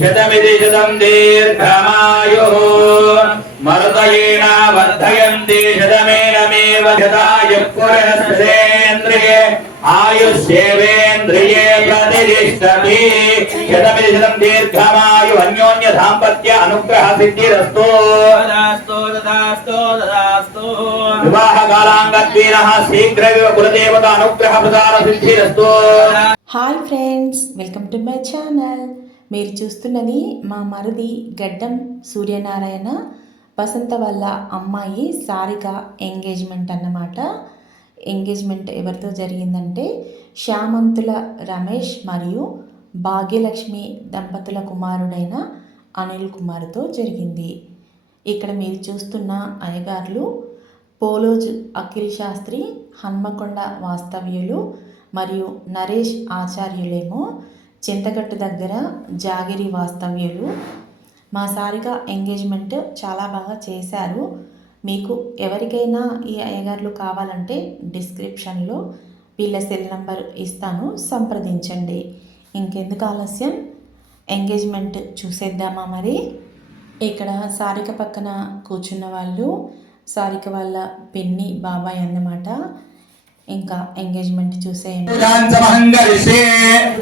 శతమిది శతం దీర్ఘమాయుః మరుతయేన వర్ధయంతి శతమేనమేవ శతాయుః పురుషస్యేంద్రియే ఆయుష్యేవేంద్రియే ప్రతిష్టతి. శతమిది శతం దీర్ఘమాయుః అన్యోన్య దాంపత్య అనుగ్రహ సిద్ధిరస్తు. వివాహ కాలాంగత్వేనః శీఘ్రమేవ కులదేవత అనుగ్రహ ప్రదాన సిద్ధిరస్తు. Hi friends, welcome to my channel. మీరు చూస్తున్నది మా మరిది గడ్డం సూర్యనారాయణ వసంత వాళ్ళ అమ్మాయి సారిక ఎంగేజ్మెంట్ అన్నమాట. ఎంగేజ్మెంట్ ఎవరితో జరిగిందంటే శ్యామంతుల రమేష్ మరియు భాగ్యలక్ష్మి దంపతుల కుమారుడైన అనిల్ కుమార్తో జరిగింది. ఇక్కడ మీరు చూస్తున్న అయ్యగారులు పోలోజ్ అఖిల్ శాస్త్రి, హన్మకొండ వాస్తవ్యులు మరియు నరేష్ ఆచార్యులేమో చింతగట్టు దగ్గర జాగిరి వాస్తవ్యులు. మా సారిక ఎంగేజ్మెంట్ చాలా బాగా చేశారు. మీకు ఎవరికైనా ఈ అయ్యగారులు కావాలంటే డిస్క్రిప్షన్లో వీళ్ళ సెల్ నంబర్ ఇస్తాను, సంప్రదించండి. ఇంకెందుకు ఆలస్యం, ఎంగేజ్మెంట్ చూసేద్దామా మరి. ఇక్కడ సారిక పక్కన కూర్చున్న వాళ్ళు సారిక వాళ్ళ పిన్ని బాబాయ్ అన్నమాట. ఇంకా ఎంగేజ్మెంట్ చూసేయండి.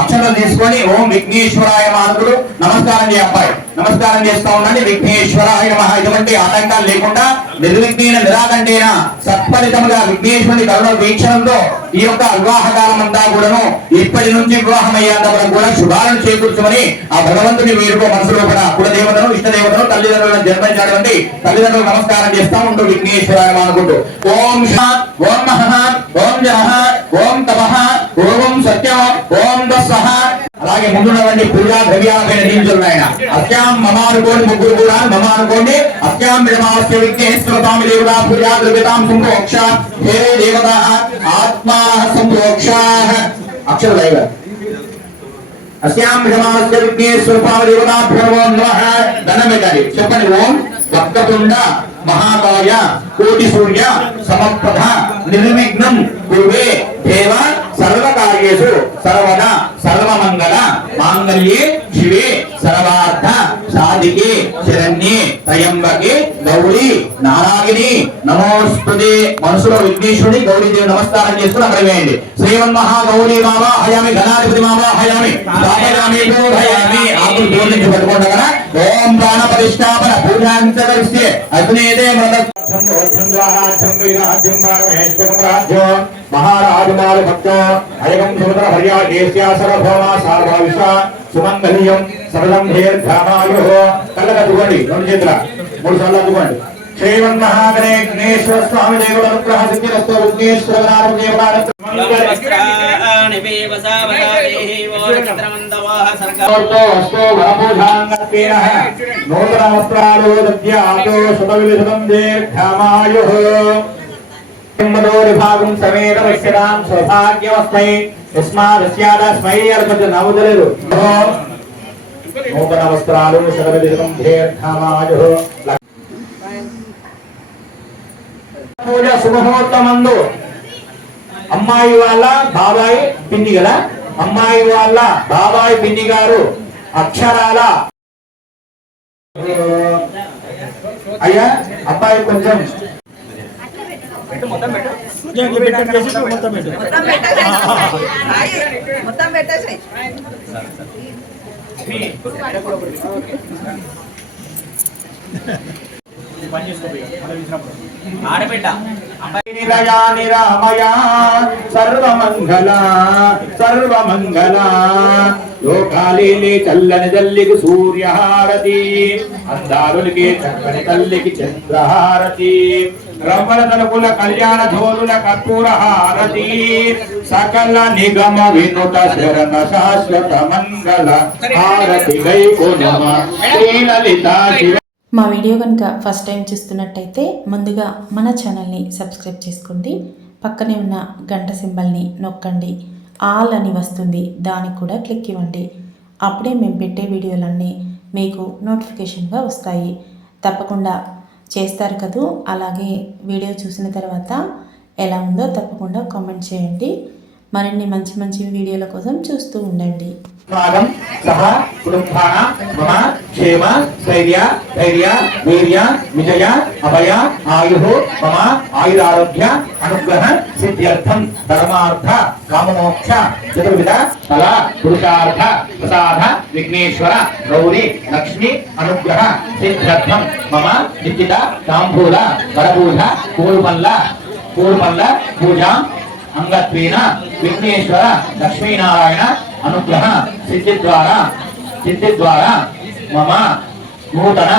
అక్షరం తీసుకొని ఓం విఘ్నేశ్వరాయ మానవుడు నమస్కారం చేయాలి. నమస్కారం చేస్తూ ఉండండి. విఘ్నేశ్వరాయ నమః. ఎటువంటి ఆటంకాలు లేకుండా నిర్విఘ్నేన నిరాకంటేన సత్ఫలితముగా విఘ్నేశ్వరుని కరుణ వీక్షణంతో ఈ యొక్క వివాహ కాలం అంతా కూడాను ఇప్పటి నుంచి వివాహం అయ్యేంత వరకు కూడా శుభాలను చేకూర్చమని ఆ భగవంతుని వీరుకో మనసులో కూడా కులదేవతను ఇష్టదేవతను తల్లిదండ్రులను జన్మించినటువంటి తల్లిదండ్రులు నమస్కారం చేస్తా ఉంటూ విఘ్నేశ్వరాయ మానుకుంటూ ఓం ఓం మహ ఓం జనః ఓం తపః ఓం సత్యం ఓం దస్సః. అలాగే ముందున్నటువంటి పూజా ద్రవ్యాలపైన నియమించారు ఆయన. అస్యాం మమానుకోండి, ముగ్గురు కూడా మమానుకోండి. అస్యాం విడమాస్య విఘ్నేశ్వరతాం దేవతా పూజా ద్రవ్యతాం సంప్రోక్ష హే దేవతా ఆత్మా సంప్రోక్ష. అక్షర దైవ అస్యాం విడమాస్య విఘ్నేశ్వరతాం దేవతాభ్యో నమః. దండం పెట్టాలి. చెప్పండి. ఓం వక్రతుండ మహాకాయ కోటి సూర్య సమప్రభ నిర్విఘ్నం కురువే దేవ సర్వకార్యేషు సర్వదా సర్వమంగళ మాంగళ్యే శివే సర్వార్థ సాధికే శరణ్యే త్రయంబకే గౌరీ నారాయణి నమోస్తుతే. మనసులో విఘ్నేశ్వరుడి గౌరీదేవి నమస్కారం చేస్తూ అక్కడ వేయండి. శ్రీమన్ మహాగౌరీ మావా హయామి, ఘనాధిపతి మావా హయామి, సాగరామి హయామి. ఆకులు దూరం నుంచి పట్టుకోండి కదా. ఓం ప్రాణ పరిష్టాపన పూజాంతరిస్తే అగ్నేదే మృత మహారాజుమారు భక్తో అయగం సుమధర హర్యా దేశ్యా సర్వభౌమా సార్వవిష సుమంగళీయం సరళం దీర్ఘమాయుః. కళ్ళగా దువ్వండి, రెండు చేతుల 3 సార్లు అద్దుకోండి. శ్రీమన్ మహాగణే విఘ్నేశ్వర స్వామి దేవుడు అనుగ్రహ సిద్ధిరస్తు. విఘ్నేశ్వర నూతన వస్త్రాలు దద్యాతో శతవిధం దీర్ఘమాయుః. భాగం సమేత వశ్యతాం సౌభాగ్యమస్మై యస్మాదస్యాదస్మై అర్పత నవదలేదు. నూతన వస్త్రాలు శతవిధం దీర్ఘమాయుః. పూజ శుభముహూర్తమందు అమ్మాయి వాళ్ళ బాబాయ్ పిన్ని కదా, అమ్మాయి వాళ్ళ బాబాయ్ పిన్ని గారు అక్షరాల అయ్యా అబ్బాయి కొంచెం ఆడబిడ్డ నిరామయా సర్వమంగళ సర్వమంగళ లోకాలేలే చల్లని తల్లికి సూర్యహారతి, అందారులకి చక్కని తల్లికి చంద్రహారతి, రవ్వల తలుపుల కళ్యాణ ధోరుల కర్పూర హారతి, సకల నిగమ వినుత శరణ శాశ్వత మంగళ హారతి గై నమ శ్రీలలిత. మా వీడియో కనుక ఫస్ట్ టైం చూస్తున్నట్టయితే ముందుగా మన ఛానల్ని సబ్స్క్రైబ్ చేసుకోండి. పక్కనే ఉన్న గంట సింబల్ని నొక్కండి. ఆల్ అని వస్తుంది, దానికి కూడా క్లిక్ ఇవ్వండి. అప్పుడే మేము పెట్టే వీడియోలన్నీ మీకు నోటిఫికేషన్గా వస్తాయి. తప్పకుండా చేస్తారు కదూ. అలాగే వీడియో చూసిన తర్వాత ఎలా ఉందో తప్పకుండా కామెంట్ చేయండి. మరిన్ని మంచి మంచి వీడియోల కోసం చూస్తూ ఉండండి. భాగం సహ కుటుంబాన మమ క్షేమ స్థైర్య ధైర్య వీర్య విజయ అభయ ఆయు మమ ఆయురారోగ్య అనుగ్రహ సిద్ధ్యర్థం ధర్మార్థ కామమోక్ష చతుర్విధ ఫల పురుషార్థ ప్రసాద విఘ్నేశ్వర గౌరీ లక్ష్మి అనుగ్రహ సిద్ధ్యర్థం మమ నిశ్చిత తాంబూల వరపూజ పూర్వల్ల పూజా అంగత్వేన విఘ్నేశ్వర లక్ష్మీనారాయణ అనుగ్రహ సిద్ధి ద్వారా మమ నూతన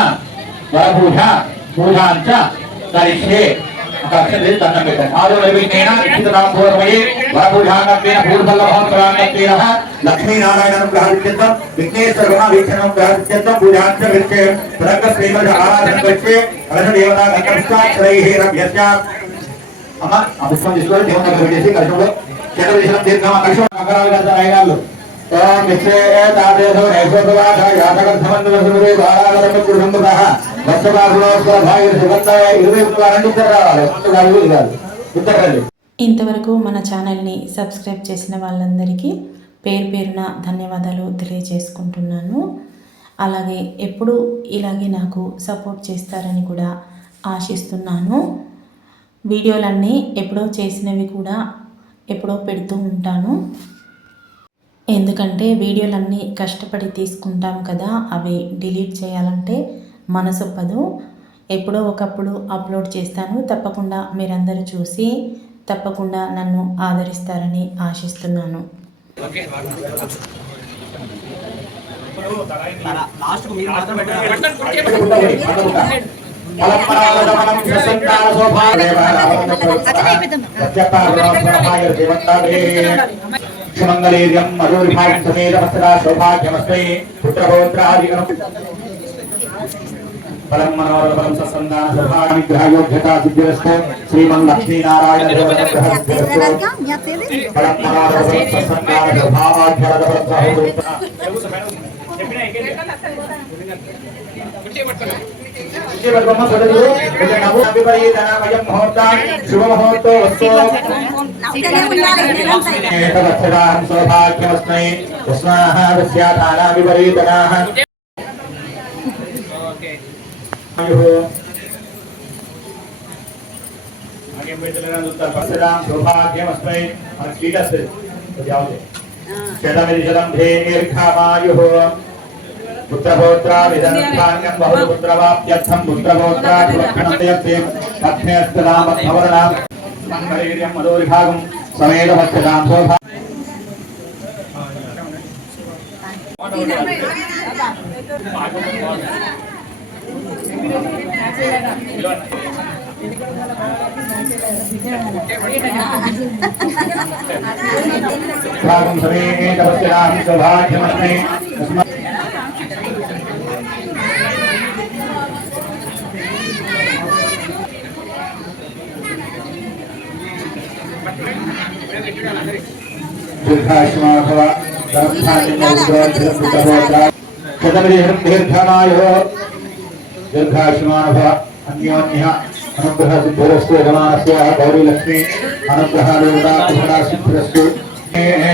వరపూజ పూజాంచ కరిష్యే. దండం పెట్టండి. ఆరోగ్యేన నిశ్చితాంబూలమయే వరపూజాంగత్వేన పూర్వల్లభోత్సవాంగత్వేన లక్ష్మీనారాయణ అనుగ్రహ సిద్ధ్యర్థం విఘ్నేశ్వర వీక్షణం సిద్ధ్యర్థం పూజాంచ విచ్చే ప్రగ శ్రీమద ఆరాధన వచ్చే కలశ దేవతా గంధపుష్పాక్షరైః అమ్మ ఆ పుష్పం తీసుకొని దేవుని దగ్గర పెట్టేసి కలుషంలో చేతవేసిన దీర్ఘమ కలుషం అకరాలు కదా రాయగాళ్ళు ఓం విశ్వే తాదేశో నైషోపవాస యాతగర్థమందువసురే బాలాగరమ కుటుంబః వత్సవాసులోస్వ భాగీర సుగంధాయ 20 వారండి ఇద్దరు రావాలి ఒక్కగాళ్ళు ఇవ్వాలి ఇద్దరు. ఇంతవరకు మన ఛానల్ని సబ్స్క్రైబ్ చేసిన వాళ్ళందరికీ పేరు పేరున ధన్యవాదాలు తెలియజేసుకుంటున్నాను. అలాగే ఎప్పుడు ఇలాగే నాకు సపోర్ట్ చేస్తారని కూడా ఆశిస్తున్నాను. వీడియోలన్నీ ఎప్పుడో చేసినవి కూడా ఎప్పుడో పెడుతూ ఉంటాను. ఎందుకంటే వీడియోలన్నీ కష్టపడి తీసుకుంటాం కదా, అవి డిలీట్ చేయాలంటే మనసొప్పదు. ఎప్పుడో ఒకప్పుడు అప్లోడ్ చేస్తాను. తప్పకుండా మీరందరూ చూసి తప్పకుండా నన్ను ఆదరిస్తారని ఆశిస్తున్నాను. మంగళేర్యం మధుర్భాగ్యం సమేత వస్త్రా సౌభాగ్యమస్మై పుత్రపౌత్రాదిగం ఫలం మనోరథ ఫలం సత్సంతాన సౌభాగ్యనిగ్రహయోగ్యతా సిద్ధిరస్తు శ్రీమన్ లక్ష్మీనారాయణ దేవతగ్రహ సిద్ధిరస్తు ఫలం మనోరథ ఫలం సత్సంతాన సౌభాగ్యరథ సౌభాగ్యమస్మై ఉష్ణాః విద్యాదానా విపరీతనాః సౌభాగ్యమస్మై శతమిషదం ధేర్ఘమాయుః పుత్రపౌత్రాదిధనధాన్యం బహుపుత్రవాప్యర్థం పుత్రపౌత్రాదిలక్షణస్య పత్నేస్తదామభవరణాం మంగళేర్యం మధుర్భాగం సమేతమస్యదాం శోభా భాగం సమేతమస్యదాం సౌభాగ్యమస్మై దీర్ఘాయుష్మాభవ దీర్ఘాయుష్మాభవ అన్యోన్య అనుగ్రహ సిద్ధిరస్తు యజమానస్య గౌరీ లక్ష్మీ అనుగ్రహ దేవతా సిద్ధిరస్తు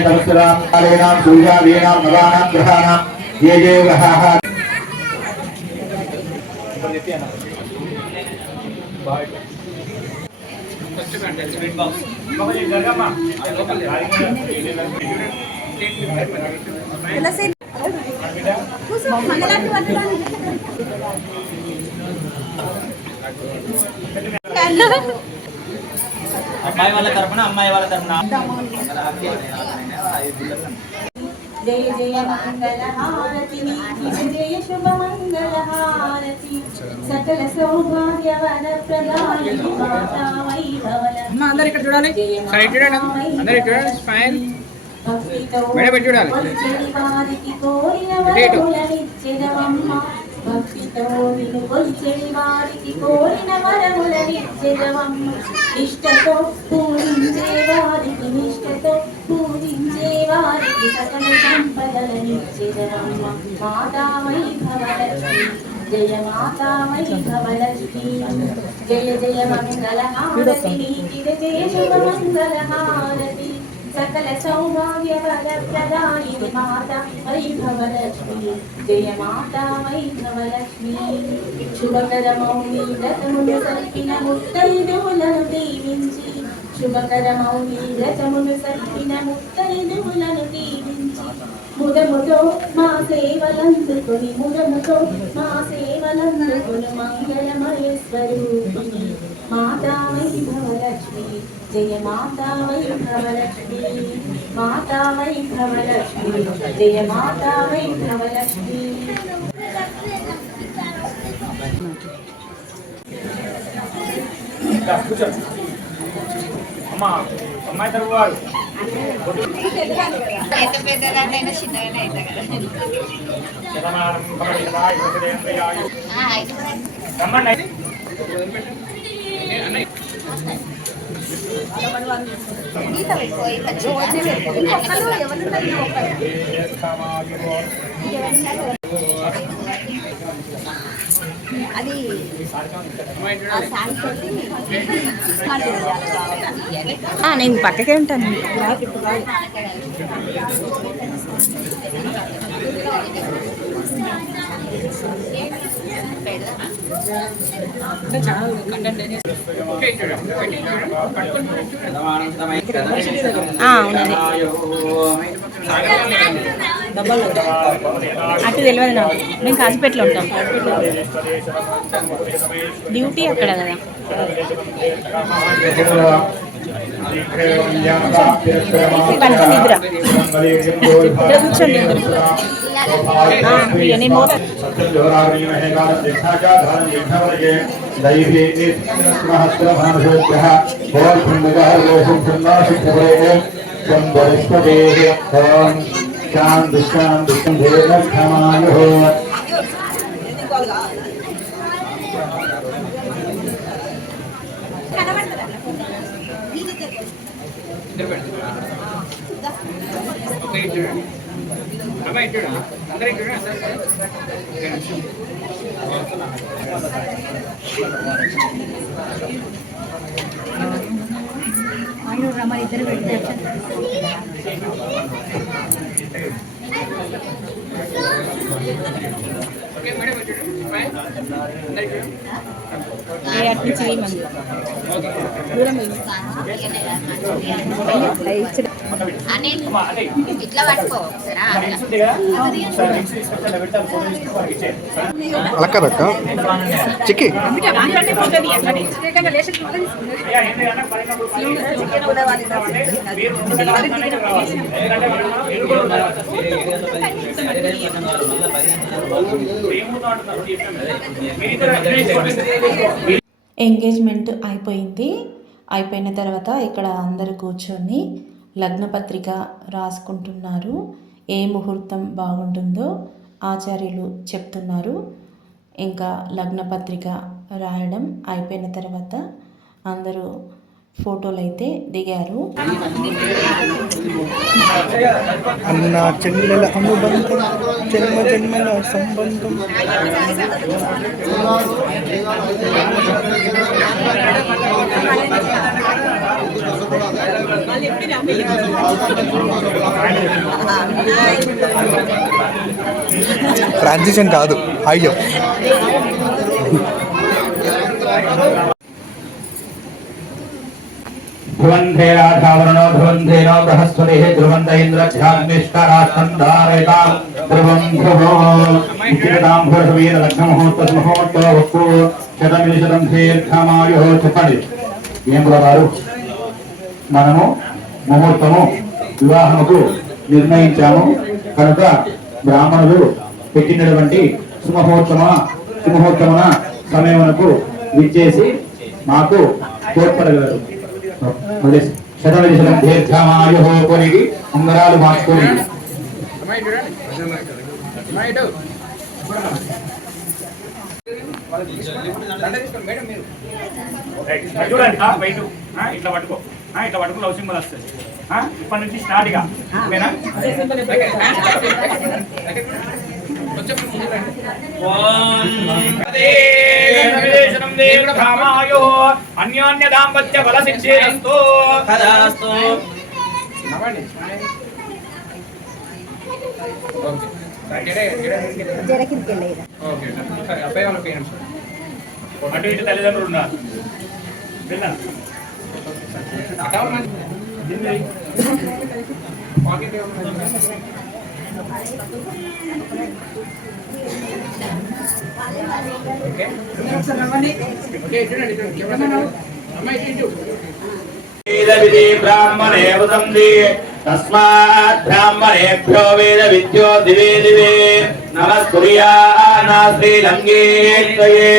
నమస్కారం కాలేనాం సూర్యాదీనాం నవానాం గ్రహాణాం ఏ ఏ గ్రహాః అమ్మాయి వాళ్ళ తరపున జయ జయ మంగళ హారతి జయ శుభ మంగళ హారతి సకల సౌభాగ్యవన ప్రదాయిని మాతా వైభవలక్ష్మి. అందరూ ఇక్కడ చూడాలి. సైడ్ చూడండి. అందరూ చూడండి. స్మైల్. మేడం పెట్టి చూడాలి. వారికి కోరిన వరములనిచ్చెదవమ్మ. భక్తితో నిన్ను కొలిచెడి వారికి కోరిన వరములనిచ్చెదవమ్మ. నిష్టతో పూజించే వారికి నిష్టతో పూజించే వారికి సకల సంపదలనిచ్చెదవమ్మ. మాతా వైభవలక్ష్మి జయ మాతా వైభవలక్ష్మి. జయ జయ మంగళ హారతి జయ శుభ మంగళ హారతి सकल सौभाग्यवरप्रदायिनि माता वैभवलक्ष्मी जय माता वैभवलक्ष्मी शुभकरमौनि व्रतमुनु सल्पिन मुత్తైదువులను దీవించి శుభకరమౌని వ్రతమును సల్పిన ముత్తైదువులను దీవించి ముదముతో మా సేవలందుకొని మంగళమయ స్వరూపిణి మాతా వైభవలక్ష్మి జయ మాతా వైభవలక్ష్మి మాతా వైభవలక్ష్మి జయ మాతా వైభవలక్ష్మి. అమ్మా అమ్మాయి తరువారు పెద్దదాన్నైనా చిన్నగానే అవుతా అది నేను పక్కకే ఉంటాను. అవునండి అటు తెలియదు నాకు. మేము కాసిపేటలో ఉంటాం. డ్యూటీ అక్కడ కదా. నిద్ర కూర్చోండి. నేను ఇద్దరు ఇట్లా పట్టుకో అలా కదక్క చిక్కి ఎంగేజ్మెంట్ అయిపోయిన తర్వాత ఇక్కడ అందరూ కూర్చొని లగ్నపత్రిక రాసుకుంటున్నారు. ఏ ముహూర్తం బాగుంటుందో ఆచార్యులు చెప్తున్నారు. ఇంకా లగ్నపత్రిక రాయడం అయిపోయిన తర్వాత అందరూ ఫోటోలు అయితే దిగారు. అన్న చెల్లెల అనుబంధం జన్మ జన్మల సంబంధం. ట్రాన్సిషన్ కాదు అయ్యో. ध्रुवन्धे राधावरणो ध्रुवन्धेनो बृहस्पतिः ध्रुवन्त इन्द्रध्याग्निष्कराष्ट्रं धारयतां ध्रुवं ध्रुवो इत्येतां पुरुषवीर लग्नमुहूर्तमुहूर्तो वस्तु शतमिशतं దీర్ఘమాయుః. చెప్పండి ఏం వారు మనము ముహూర్తము వివాహముకు నిర్ణయించాము కనుక బ్రాహ్మణులు పెట్టినటువంటి సుముహూర్తమున సమయమునకు విచ్చేసి మాకు తోడ్పడగలరు. శతవిశతం దీర్ఘమాయుః కొనిగి ఉంగరాలు మార్చుకొని చూడండి బయట ఇట్లా పట్టుకో లవ్ సింబల్ వస్తుంది. ఇప్పటి నుంచి స్టార్ట్ గా అన్యోన్య దాంపత్య బల సిద్ధిరస్తు. అటు ఇటు తల్లిదండ్రులు ఉన్నారు విన్నా బ్రాహ్మణే వదంతి తస్మాత్ బ్రాహ్మణేభ్యో వేద విద్యో దివే దివే నమస్కుర్యానా శ్రీలంగే త్వయే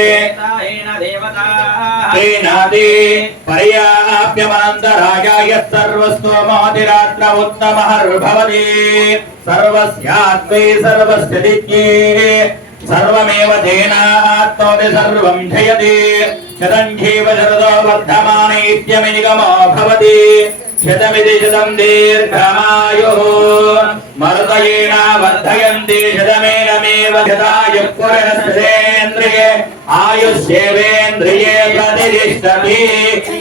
ేనాది పర్యాప్యమనంతరాయాయ సర్వస్తోమోతిరాత్ర ఉత్తమఃర్భవతి సర్వస్యాత్వై సర్వస్య దిక్కే సర్వమేవ తేనాత్మోతి సర్వం జయతి శతం జీవ శరదో వర్ధమాన ఇత్యమినిగమో భవతి శతమిది శతం దీర్ఘమాయుః మరుతయేన వర్ధయంతి శతమేనమేవ శతాయుః పురుషస్యేంద్రియే ఆయుష్యేవేంద్రియే ప్రతిష్టతి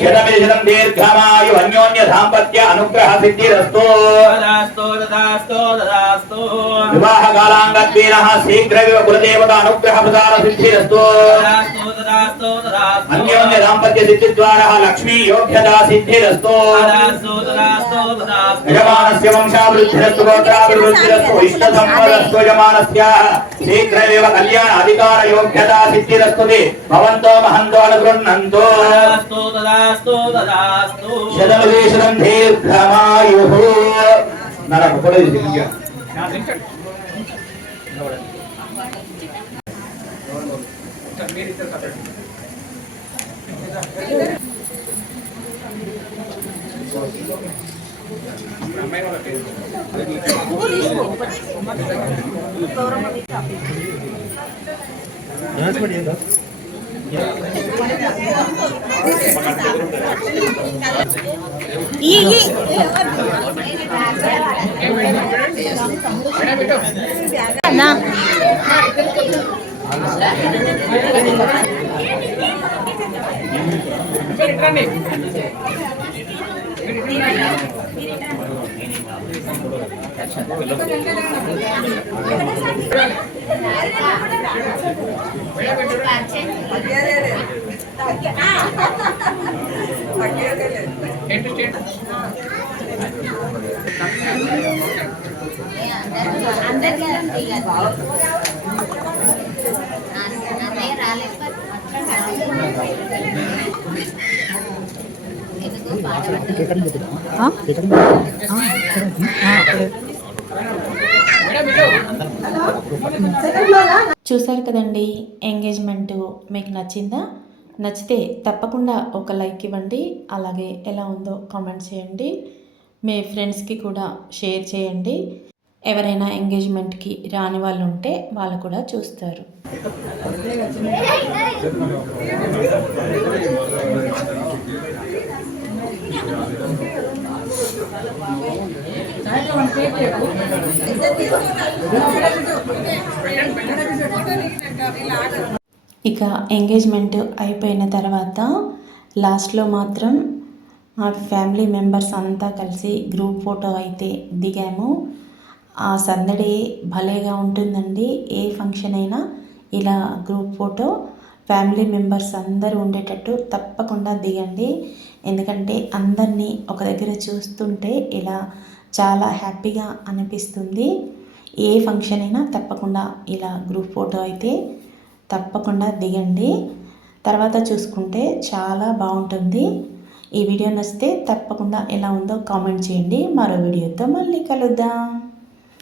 శతమిది శతం దీర్ఘమాయు అన్యోన్య దాంపత్య అనుగ్రహ సిద్ధిరస్తు వివాహ కాలాంగత్వీనః శీఘ్ర కులదేవత అనుగ్రహ ప్రదాన సిద్ధిరస్తు అన్యోన్య దాంపత్య సిద్ధి ద్వారా లక్ష్మీ యోగ్యతా సిద్ధిరస్తు యజమానస్య వంశాభివృద్ధిరస్తు గోత్రాభివృద్ధిరస్తు ఇష్ట సంపదస్తు యజమానస్య శీఘ్రమేవ కళ్యాణ అధికార యోగ్యతా సిద్ధిరస్తు భవంతో మహంతో అనుగృహ్ణంతో శతమదేశం దీర్ఘమాయుః నాకు కూడా చూశారు కదండి, ఎంగేజ్మెంట్ మీకు నచ్చిందా? నచ్చితే తప్పకుండా ఒక లైక్ ఇవ్వండి. అలాగే ఎలా ఉందో కామెంట్ చేయండి. మీ ఫ్రెండ్స్కి కూడా షేర్ చేయండి. ఎవరైనా ఎంగేజ్మెంట్కి రాని వాళ్ళు ఉంటే వాళ్ళు కూడా చూస్తారు. ఇక ఎంగేజ్మెంట్ అయిపోయిన తర్వాత లాస్ట్లో మాత్రం మా ఫ్యామిలీ మెంబర్స్ అంతా కలిసి గ్రూప్ ఫోటో అయితే దిగాము. ఆ సందడి భలేగా ఉంటుందండి. ఏ ఫంక్షన్ అయినా ఇలా గ్రూప్ ఫోటో ఫ్యామిలీ మెంబర్స్ అందరూ ఉండేటట్టు తప్పకుండా దిగండి. ఎందుకంటే అందరినీ ఒక దగ్గర చూస్తుంటే ఇలా చాలా హ్యాపీగా అనిపిస్తుంది. ఏ ఫంక్షన్ అయినా తప్పకుండా ఇలా గ్రూప్ ఫోటో అయితే తప్పకుండా దిగండి. తర్వాత చూసుకుంటే చాలా బాగుంటుంది. ఈ వీడియో నచ్చితే తప్పకుండా ఎలా ఉందో కామెంట్ చేయండి. మరో వీడియోతో మళ్ళీ కలుద్దాం.